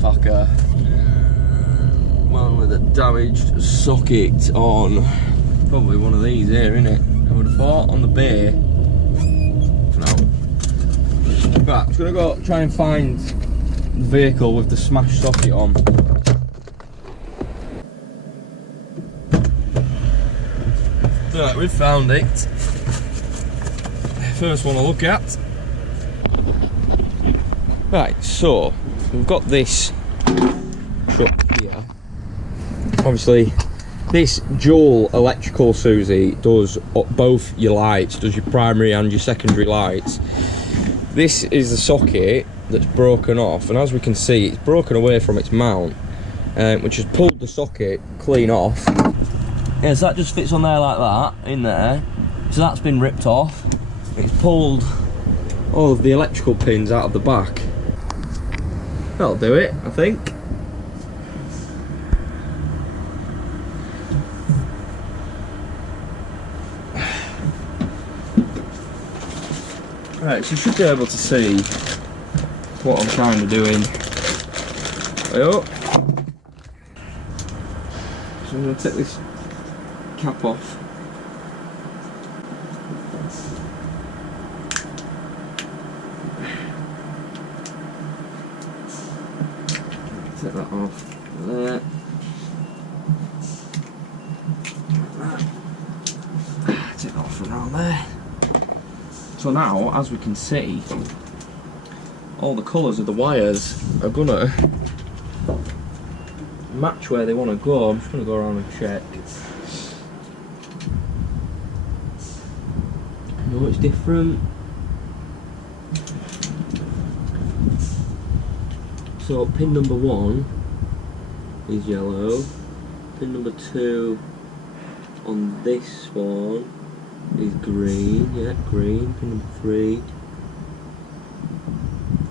motherfucker. One with a damaged socket on. Probably one of these here, innit? I would have thought on the bay. No. Right, I'm just gonna go try and find the vehicle with the smashed socket on. Right, we've found it. First one to look at. Right, so we've got this truck here. Obviously, this dual electrical Susie does both your lights, does your primary and your secondary lights. This is the socket that's broken off, and as we can see, it's broken away from its mount, which has pulled the socket clean off. Yeah, so that just fits on there like that, in there. So that's been ripped off. It's pulled all of the electrical pins out of the back. That'll do it, I think. Right, so you should be able to see what I'm trying to do in. Way up. So I'm going to take this cap off. Take that off there. Take that off from around there. So now, as we can see, all the colours of the wires are gonna match where they want to go. I'm just gonna go around and check. No, it's different. So pin number 1 is yellow, pin number 2 on this one is green, yeah, green, pin number 3.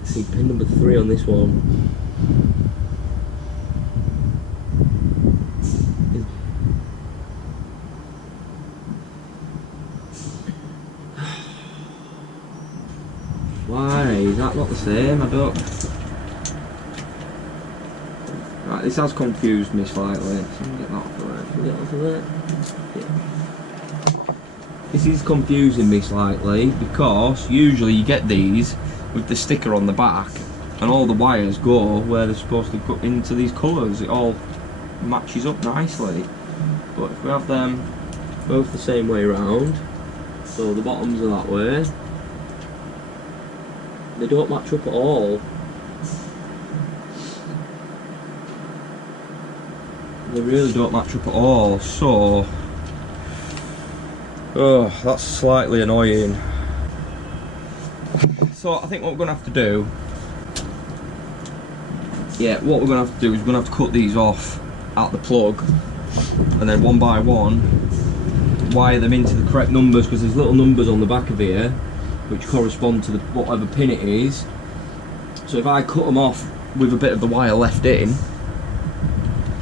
See, pin number 3 on this one is why is that not the same? I don't. Right, this has confused me slightly. So I'm gonna get that off of there. Can we get that off of there? Yeah. This is confusing me slightly because usually you get these with the sticker on the back and all the wires go where they're supposed to go into these colours. It all matches up nicely. But if we have them both the same way round, so the bottoms are that way, they don't match up at all. They really don't match up at all, so oh, that's slightly annoying. So I think what we're going to have to do, yeah, what we're going to have to do is we're going to have to cut these off at the plug, and then one by one wire them into the correct numbers, because there's little numbers on the back of here which correspond to the whatever pin it is. So if I cut them off with a bit of the wire left in,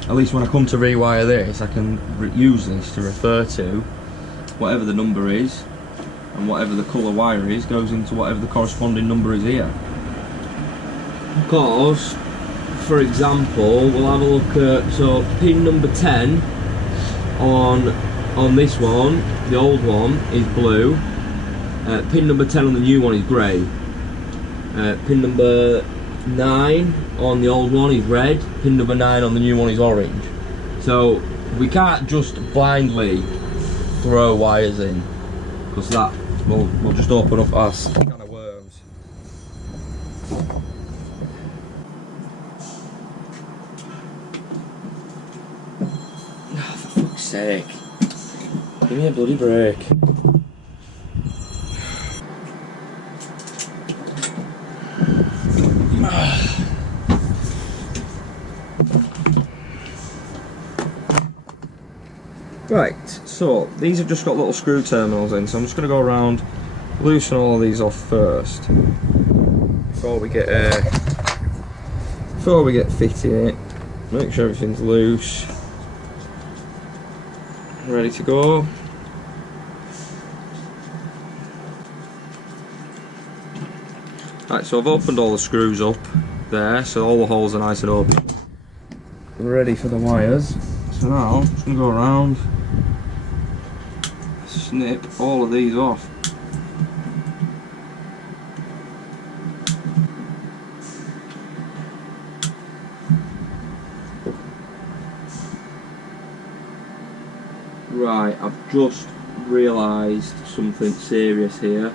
at least when I come to rewire this, I can use this to refer to whatever the number is, and whatever the colour wire is goes into whatever the corresponding number is here. Because, for example, we'll have a look at, so pin number 10 on this one, the old one, is blue. Pin number 10 on the new one is grey. Pin number 9 on the old one is red, pin number 9 on the new one is orange. So we can't just blindly throw wires in, because that will just open up our can of worms. Oh, for fuck's sake. Give me a bloody break. Right, so these have just got little screw terminals in, so I'm just going to go around, loosen all of these off first before we get fitting it. Make sure everything's loose, ready to go. Right, so I've opened all the screws up. there, so all the holes are nice and open. Ready for the wires. So now I'm just going to go around, snip all of these off. Right, I've just realised something serious here.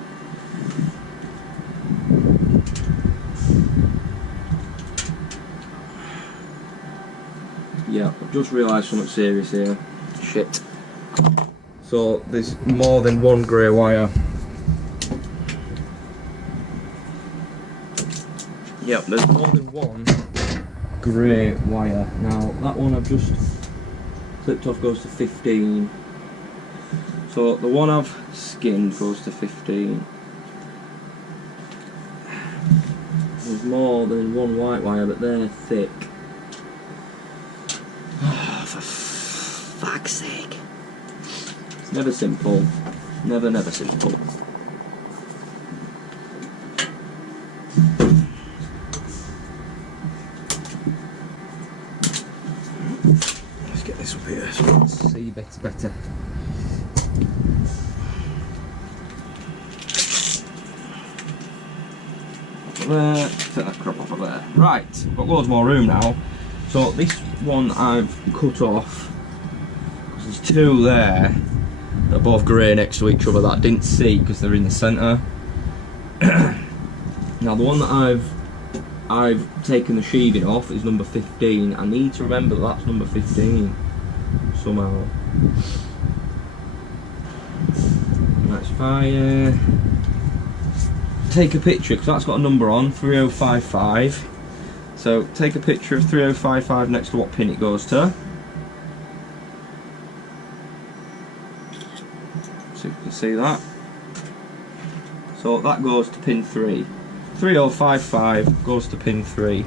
Yeah, I've just realised something serious here. Shit. So there's more than one grey wire. Yep, there's more than one grey wire. Now that one I've just clipped off goes to 15. So the one I've skinned goes to 15. There's more than one white wire, but they're thick. Oh, for fuck's sake. It's never simple. Never, never simple. Let's get this up here so let's see better. There, take that crop off of there. Right, we've got loads more room now. So this one I've cut off. There's two there that are both grey next to each other that I didn't see because they're in the centre. Now the one that I've taken the sheathing off is number 15. I need to remember that that's number 15 somehow. Right, if I take a picture, because that's got a number on, 3055. So take a picture of 3055 next to what pin it goes to. So you can see that. So that goes to pin 3. 3055 goes to pin 3.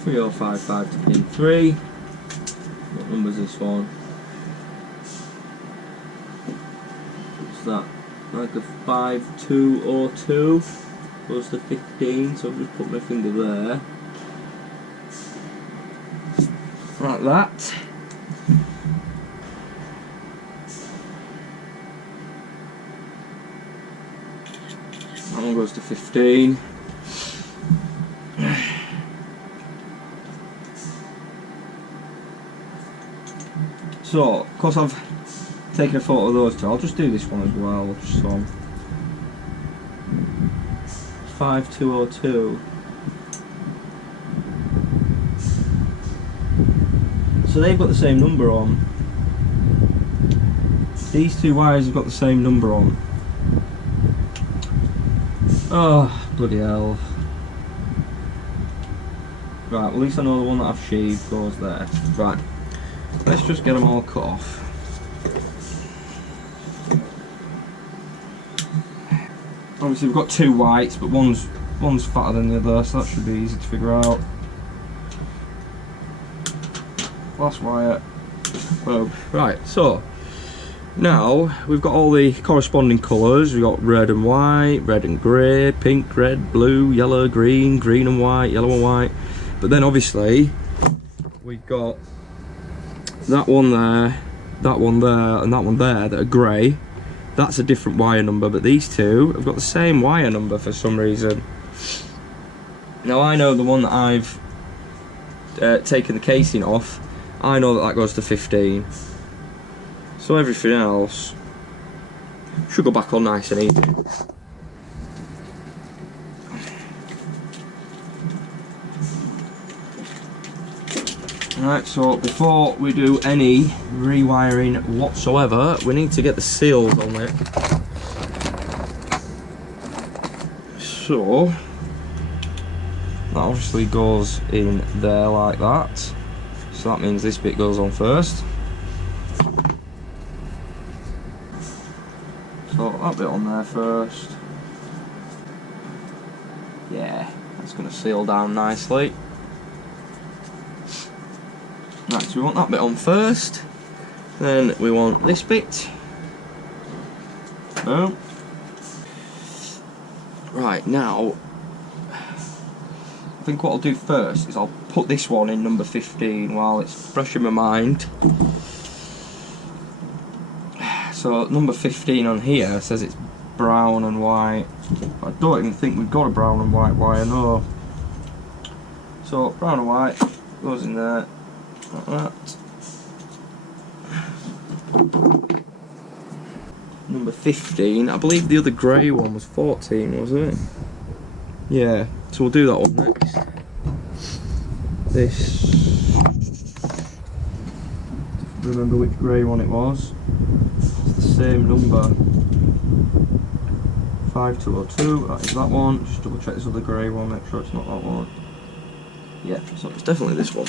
3055 to pin 3. What number is this one? What's that? Like a 5202 goes to 15, so I'll just put my finger there. Like that. That one goes to 15. So, of course I've taken a photo of those two. I'll just do this one as well, just so 5202. So they've got the same number on. These two wires have got the same number on. Oh, bloody hell. Right, well, at least I know the one that I've sheathed goes there. Right, let's just get them all cut off. Obviously we've got two whites, but one's fatter than the other, so that should be easy to figure out. Last wire. Boom. Right, so now we've got all the corresponding colours. We've got red and white, red and grey, pink, red, blue, yellow, green, green and white, yellow and white. But then obviously we've got that one there, that one there, and that one there that are grey. That's a different wire number, but these two have got the same wire number for some reason. Now I know the one that I've taken the casing off, I know that that goes to 15. So everything else should go back on nice and easy. Right, so before we do any rewiring whatsoever, we need to get the seals on it. So that obviously goes in there like that. So that means this bit goes on first. So that bit on there first. Yeah, that's going to seal down nicely. Right, so we want that bit on first, then we want this bit. Boom. Right, Right, now, I think what I'll do first is I'll put this one in number 15 while it's fresh in my mind. So number 15 on here says it's brown and white. I don't even think we've got a brown and white wire, no. So brown and white goes in there, like that. Number 15, I believe the other grey one was 14, wasn't it? Yeah, so we'll do that one next. This, remember which grey one it was. It's the same number. 5202, that is that one. Just double check this other grey one, make sure it's not that one. Yeah, so it's definitely this one.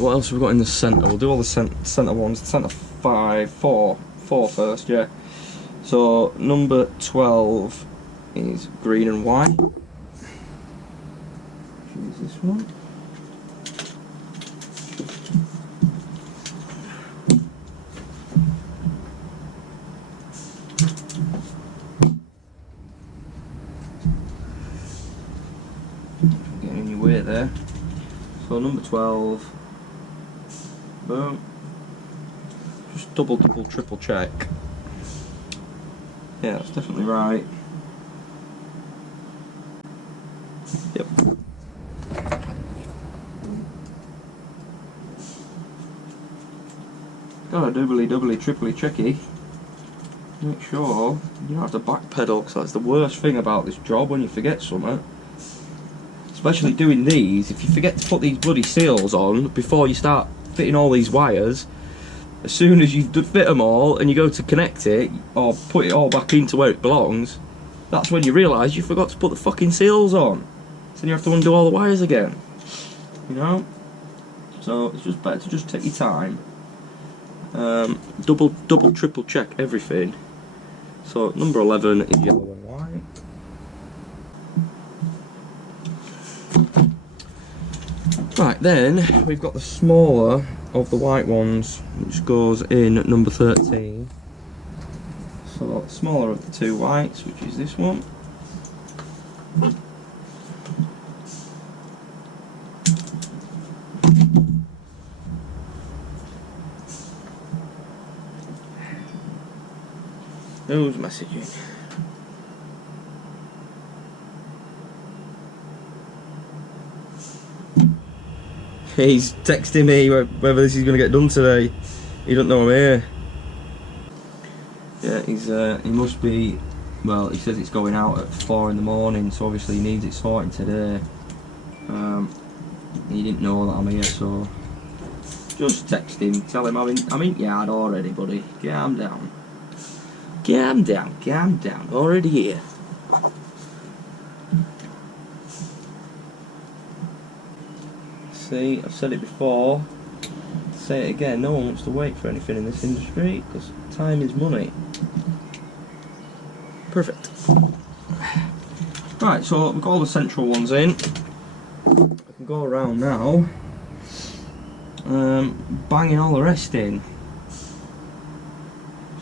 What else have we got in the centre? We'll do all the centre ones. Centre 4 first, yeah. So number 12 is green and white. Choose this one. Getting in your way there. So number 12. Boom. Just double, triple check. Yeah, that's definitely right. Yep. Gotta doubly, triply checky. Make sure you don't have to backpedal, because that's the worst thing about this job when you forget something. Especially doing these, if you forget to put these bloody seals on before you start fitting all these wires, as soon as you've fit them all and you go to connect it or put it all back into where it belongs, that's when you realise you forgot to put the fucking seals on. So then you have to undo all the wires again. You know? So it's just better to just take your time. Double, triple check everything. So number 11 is yellow and white. Right, then we've got the smaller of the white ones, which goes in number 13. So smaller of the two whites, which is this one. Who's messaging? He's texting me whether this is going to get done today. He don't know I'm here. Yeah, he must be, well, he says it's going out at 4 in the morning, so obviously he needs it sorting today. He didn't know that I'm here, so just text him, tell him I'm in yard already, buddy. Calm down. Calm down, already here. See, I've said it before, say it again, no one wants to wait for anything in this industry, because time is money. Perfect. Right, so we've got all the central ones in. I can go around now, banging all the rest in.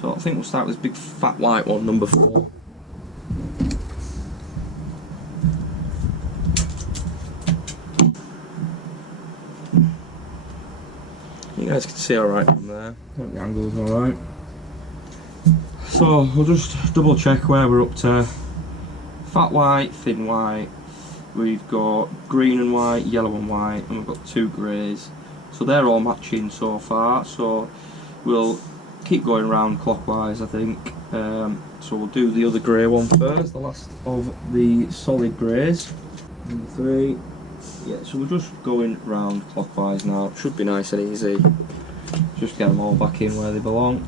So I think we'll start with this big fat white one, number 4. You guys can see alright from there. I think the angle's alright. So we'll just double check where we're up to. Fat white, thin white. We've got green and white, yellow and white, and we've got 2 greys. So they're all matching so far. So we'll keep going round clockwise, I think. So we'll do the other grey one first, the last of the solid greys. Number 3. Yeah, so we're just going round clockwise now. It should be nice and easy. Just get them all back in where they belong.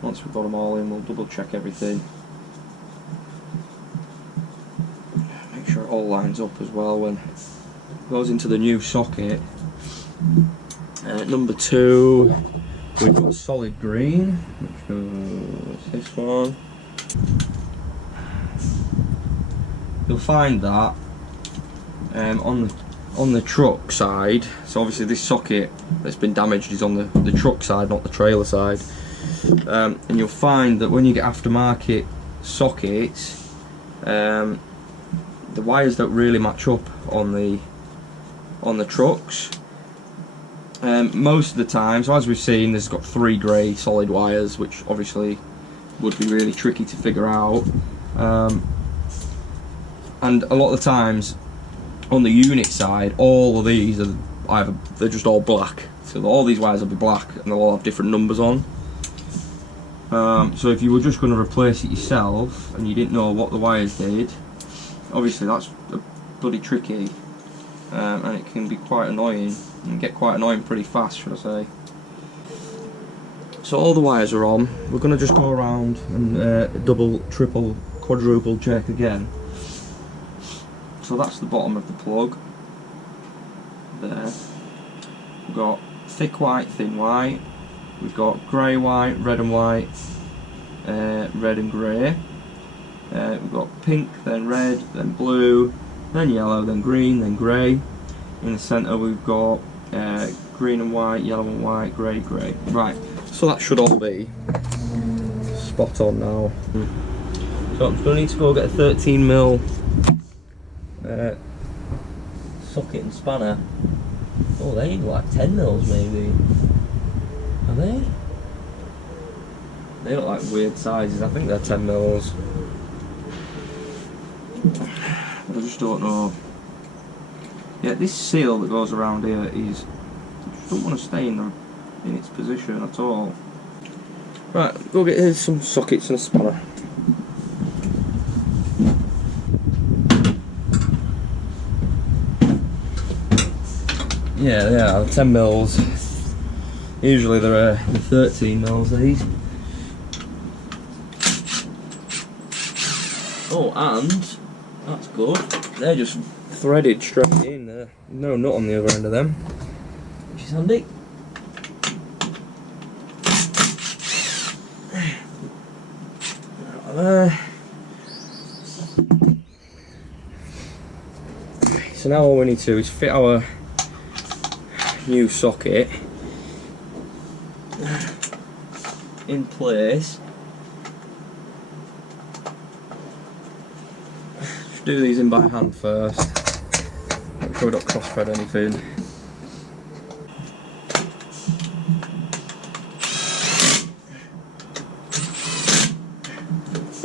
Once we've got them all in, we'll double check everything. Make sure it all lines up as well when it goes into the new socket. Number 2, we've got solid green, which goes this one. You'll find that on the truck side, so obviously this socket that's been damaged is on the truck side, not the trailer side. And you'll find that when you get aftermarket sockets, the wires don't really match up on the trucks. Most of the time, so as we've seen, there's got 3 grey solid wires, which obviously would be really tricky to figure out. And a lot of the times on the unit side, all of these are they're just all black. So all these wires will be black and they'll all have different numbers on. So if you were just going to replace it yourself and you didn't know what the wires did, obviously that's bloody tricky, and it can be quite annoying, and get quite annoying pretty fast, should I say. So all the wires are on. We're going to just go around and double, triple, quadruple check again. So that's the bottom of the plug there. We've got thick white, thin white. We've got grey white, red and white, red and grey. We've got pink, then red, then blue, then yellow, then green, then grey. In the centre we've got green and white, yellow and white, grey, grey. Right, so that should all be spot on now. So I'm going to need to go get a 13mm socket and spanner. Oh, they need like 10mm maybe. Are they? They look like weird sizes. I think they're 10mm. But I just don't know. Yeah, this seal that goes around here is, I just don't want to stay in its position at all. Right, go get some sockets and a spanner. Yeah, they are 10mm. Usually they're 13mm these. Oh, and that's good. They're just threaded straight in there. No nut on the other end of them, which is handy. So now all we need to do is fit our new socket in place. Just do these in by hand first. Make sure we don't cross thread anything.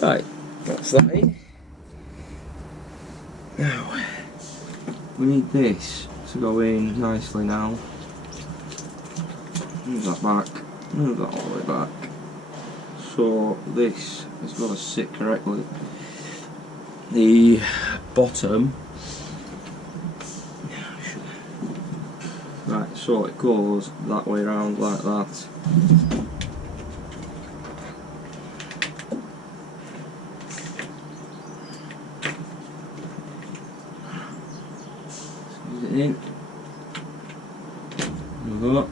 Right, that's that in. Now we need this to go in nicely now. Move that back, move that all the way back. So this has got to sit correctly. The bottom, right, so it goes that way around like that. Squeeze it in. There we go.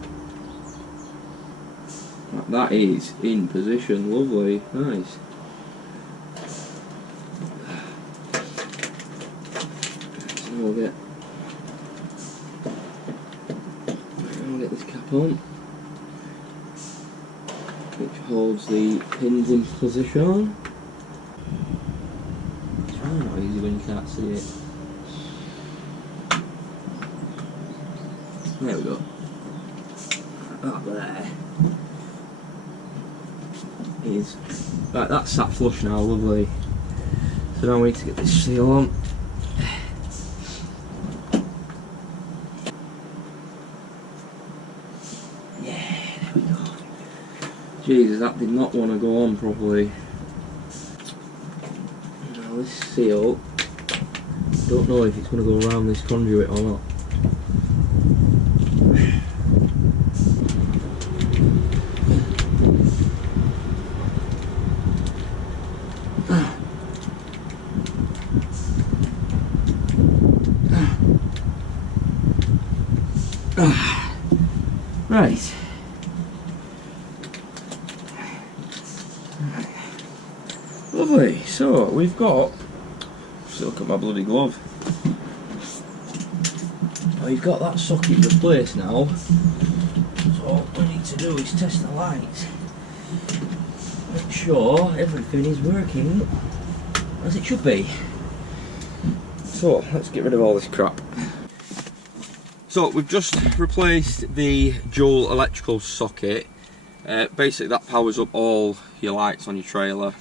That is in position, lovely, nice. So I'll get this cap on, which holds the pins in position. It's really not easy when you can't see it. There we go. That there is right. That's sat flush now, lovely. So now we need to get this seal on. Yeah, there we go. Jesus, that did not want to go on properly. Now this seal, don't know if it's going to go around this conduit or not. Right. Lovely. So we've got. Just look at my bloody glove. We've got that socket replaced now. So all we need to do is test the lights. make sure everything is working as it should be. So let's get rid of all this crap. So we've just replaced the dual electrical socket. Basically that powers up all your lights on your trailer.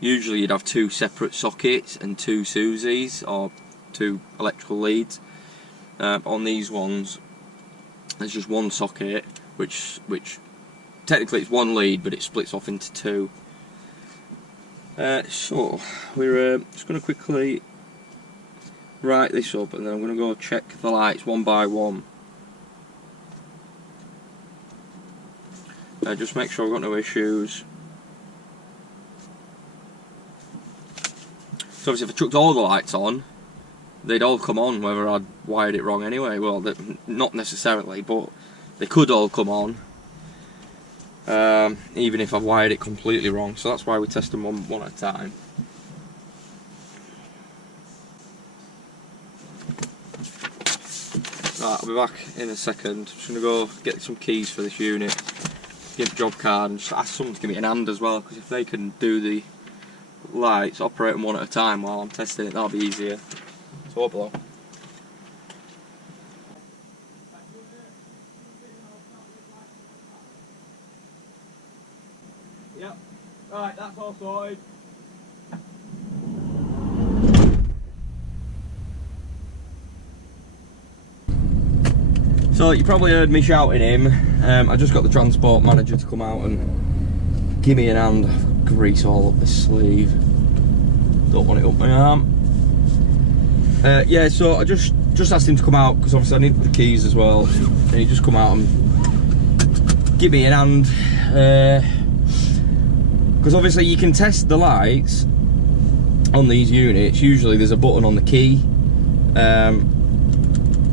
Usually you'd have two separate sockets and two Susies or two electrical leads. On these ones there's just one socket, which technically it's one lead, but it splits off into two. So we're just going to quickly write this up, and then I'm going to go check the lights one by one. Just make sure I've got no issues. So obviously if I chucked all the lights on, they'd all come on whether I'd wired it wrong anyway. Well, not necessarily, but they could all come on, even if I've wired it completely wrong. So that's why we test them one at a time. Right, I'll be back in a second. Just going to go get some keys for this unit, get a job card, and just ask someone to give me an hand as well, because if they can do the lights, operate them one at a time while I'm testing it, that'll be easier. So up below. Yep. Right, that's all sorted. So you probably heard me shouting him. I just got the transport manager to come out and give me an hand. I've got grease all up this sleeve. Don't want it up my arm. Yeah, so I just asked him to come out because obviously I needed the keys as well. And he just come out and give me an hand. Because obviously you can test the lights on these units. Usually there's a button on the key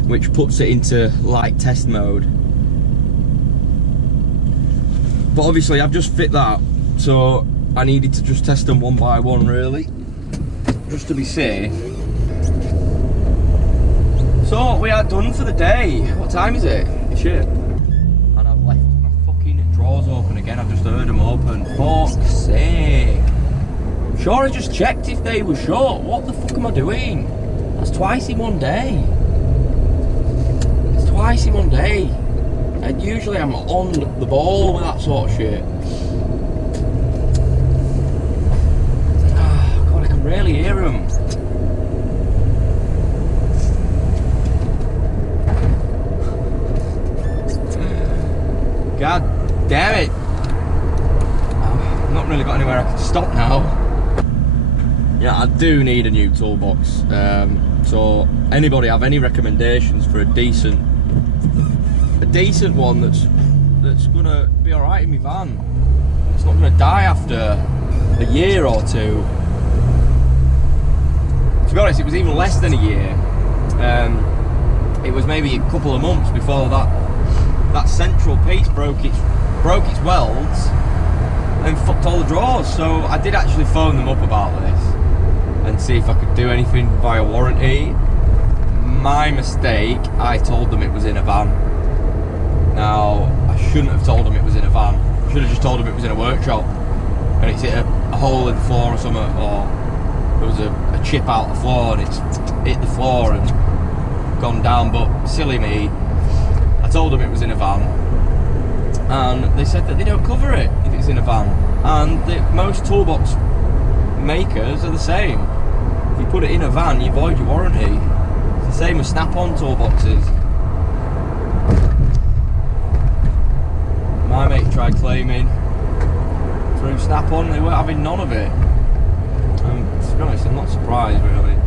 which puts it into light test mode. But obviously I've just fit that, so I needed to just test them one by one really, just to be safe. So we are done for the day. What time is it? Shit. And I've left my fucking drawers open again. I've just heard them open. Fuck's sake. I'm sure I just checked if they were shut. What the fuck am I doing? That's twice in one day. It's twice in one day. And usually I'm on the ball with that sort of shit. Oh, God, I can really hear them. God damn it! I've not really got anywhere I can stop now. Yeah, I do need a new toolbox. So anybody have any recommendations for a decent one that's gonna be all right in my van? It's not gonna die after a year or two. To be honest, it was even less than a year. It was maybe a couple of months before that central piece broke its welds and fucked all the drawers. So I did actually phone them up about this and see if I could do anything via warranty. My mistake, I told them it was in a van. Now, I shouldn't have told them it was in a van. I should have just told them it was in a workshop and it's hit a hole in the floor or something, or there was a chip out the floor and it's hit the floor and gone down. But silly me, I told them it was in a van, and they said that they don't cover it if it's in a van, and most toolbox makers are the same. If you put it in a van, you void your warranty. It's the same with snap-on toolboxes. My mate tried claiming through snap-on, they weren't having none of it. To be honest, I'm not surprised really.